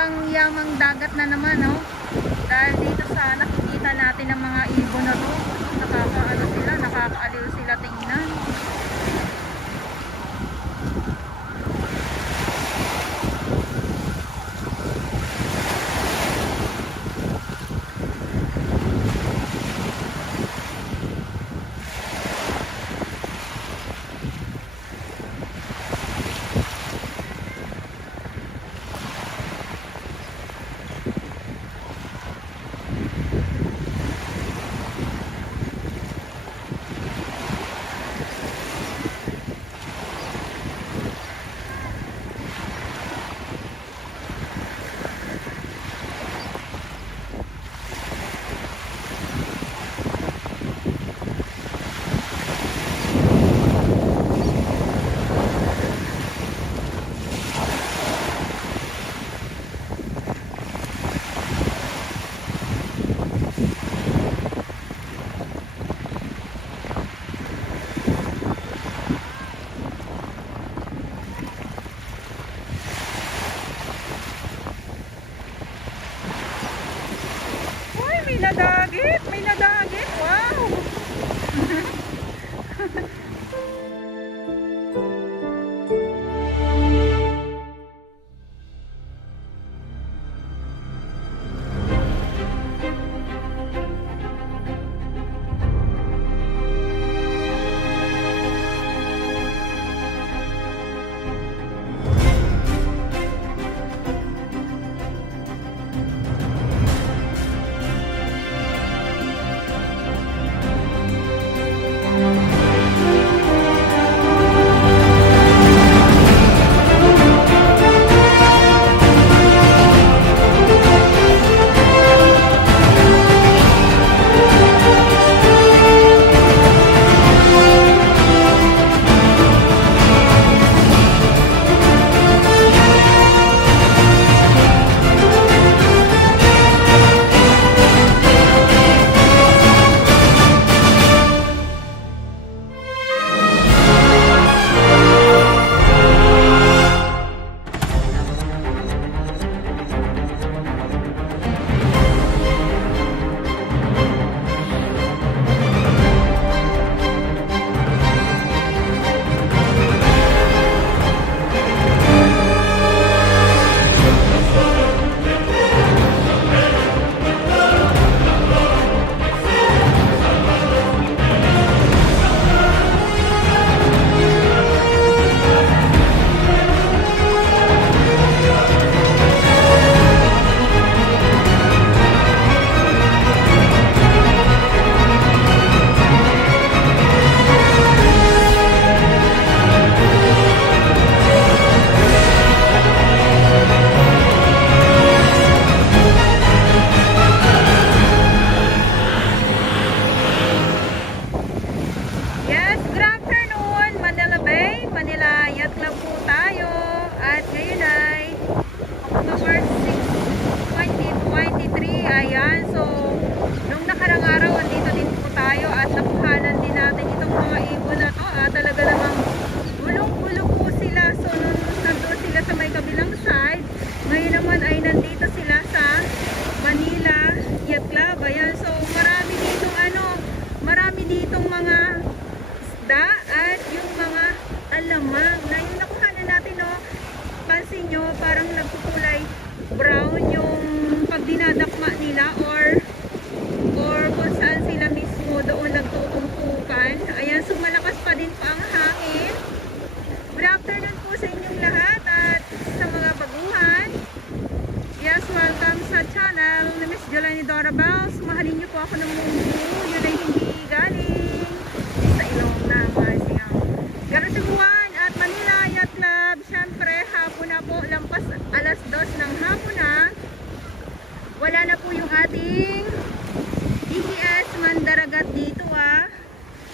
talagang yamang dagat na naman, no? Dahil dito sa nakikita natin ng mga ibon na to, nakakaaliw sila tingnan. May nadagit, wow. Mahalin niyo po ako ng mundo, yun ay hindi galing sa ilong na Marsiang. Garasubuan at Manila Yacht Club, syempre hapon na po, lampas alas 2 ng hapon na. Wala na po yung ating DES Mandaragat dito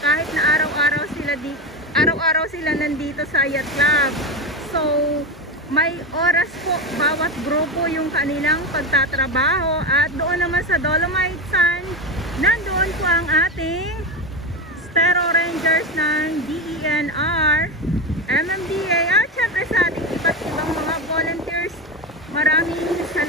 kahit na araw-araw sila nandito sa Yacht Club. So may oras po bawat grupo yung kanilang pagtatrabaho, at doon naman sa Dolomite Sand, nandoon po ang ating Stero Rangers ng DENR, MMDA, at syempre sa ating iba't ibang mga volunteers. Maraming salamat.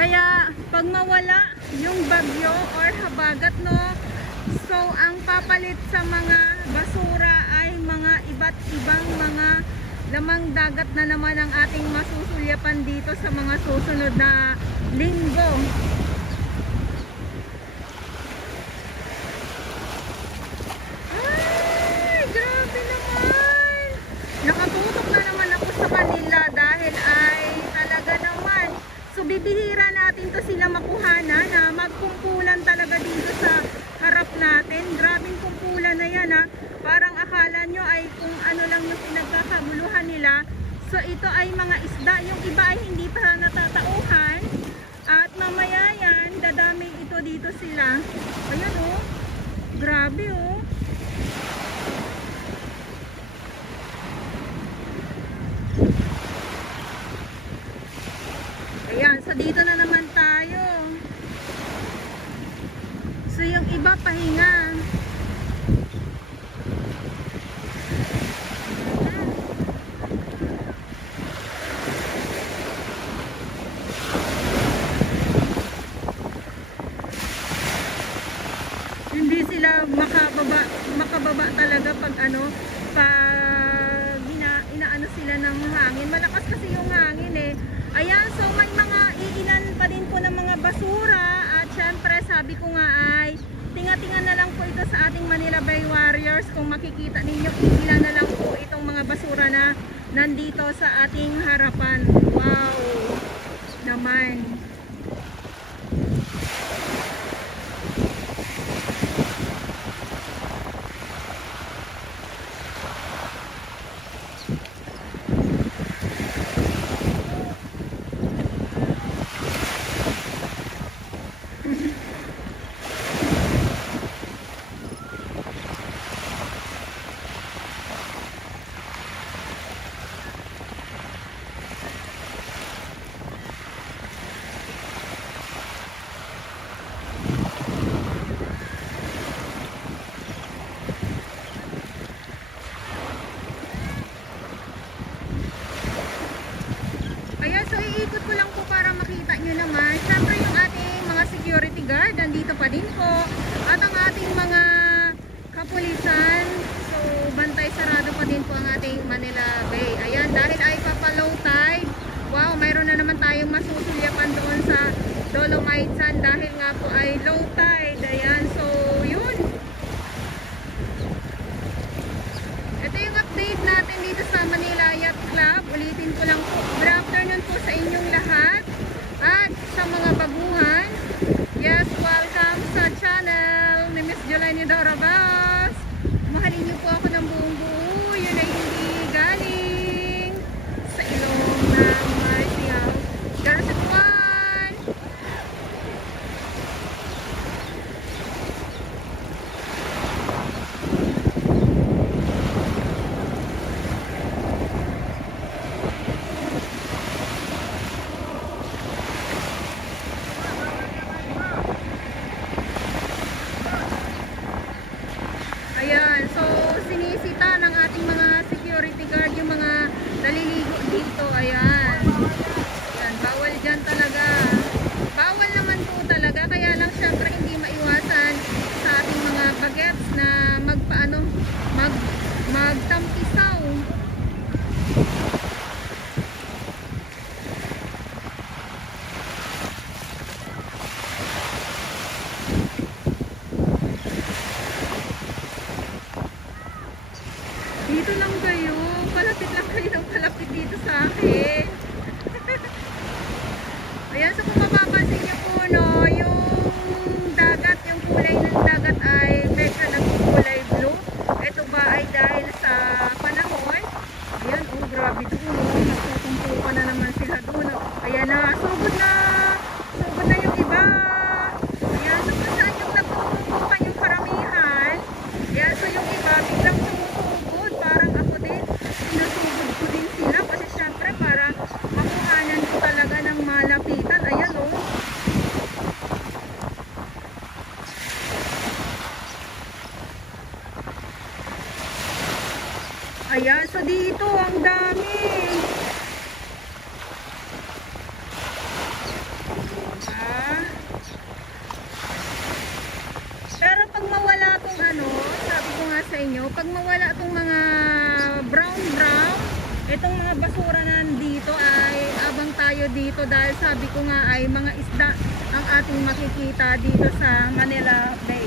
Kaya pag mawala yung bagyo or habagat, no, so ang papalit sa mga basura ay mga iba't ibang mga lamang dagat na naman ang ating masusulyapan dito sa mga susunod na linggo. Ay, grabe naman. Nakatutok na naman ako sa kanila dahil ay talaga naman. So bibihira natin to sila makuhana na magkumpulan talaga dito sa harap natin. Grabing kumpulan na yan, ha. Parang akala nyo ay kung ano lang yung pinagkakaguluhan nila. So ito ay mga isda. Yung iba ay hindi pa natatauhan. At mamaya yan, dadami ito dito sila. Ayan, oh. Grabe, oh. Ayan, so dito na naman tayo. So yung iba pahinga. Hindi sila makababa talaga pag ano, pag inaano sila ng hangin. Malakas kasi yung hangin, eh. Ayan, so may mga iilan pa din po ng mga basura. At syempre sabi ko nga ay tinga-tinga na lang po ito sa ating Manila Bay Warriors. Kung makikita ninyo, iilan na lang po itong mga basura na nandito sa ating harapan. Wow naman. Ayan, so iikot ko lang po para makita nyo naman. Siyempre yung ating mga security guard, nandito pa din po. At ang ating mga kapulisan, so bantay sarado pa din po ang ating Manila Bay. Ayan, dahil ay papalow tide. Wow, mayroon na naman tayong masusulyapan doon sa Dolomite Sand dahil nga po ay low tide. Ayan, so yun. Ito yung update natin dito sa Manila Yacht Club. Ulitin ko lang po. Good afternoon po sa inyong lahat. At sa mga baguhan, yes, welcome sa channel ni Miss Jolene Dorabas. Mahalin niyo po ako ng buong buo. Yun ay hindi galing sa ilong ng Marcial. There's a one. Ayan, so sinisita ng ating mga security guard yung mga naliligo dito. Ayan. Ayan, bawal dyan talaga. Bawal naman po talaga. Kaya lang syempre hindi maiwasan sa ating mga bagets na magtampisaw. Dito lang kayo. Palapit lang kayo ng palapit dito sa akin. Ayan, so kung mapapansin niyo po, no, yung dagat, yung kulay ng dagat ay medyo nagkulay blue. Ito ba ay dahil sa panahon? Ayan, oh, grabe doon. Nagtutumpukan na naman sila doon. Ayan na, sugod na. Sugod na yung iba. Ayan, so kung saan yung nagtutumpukan yung karamihan. Ayan, so yung iba, biglang sumusugod. Parang ako din, sinusugod ko din sila. Kasi syempre, para makuhanan ko talaga ng malapitan. Ayan, oh. Ayan, so dito ang dami. Itong mga basura na nandito ay abang tayo dito dahil sabi ko nga ay mga isda ang ating makikita dito sa Manila Bay.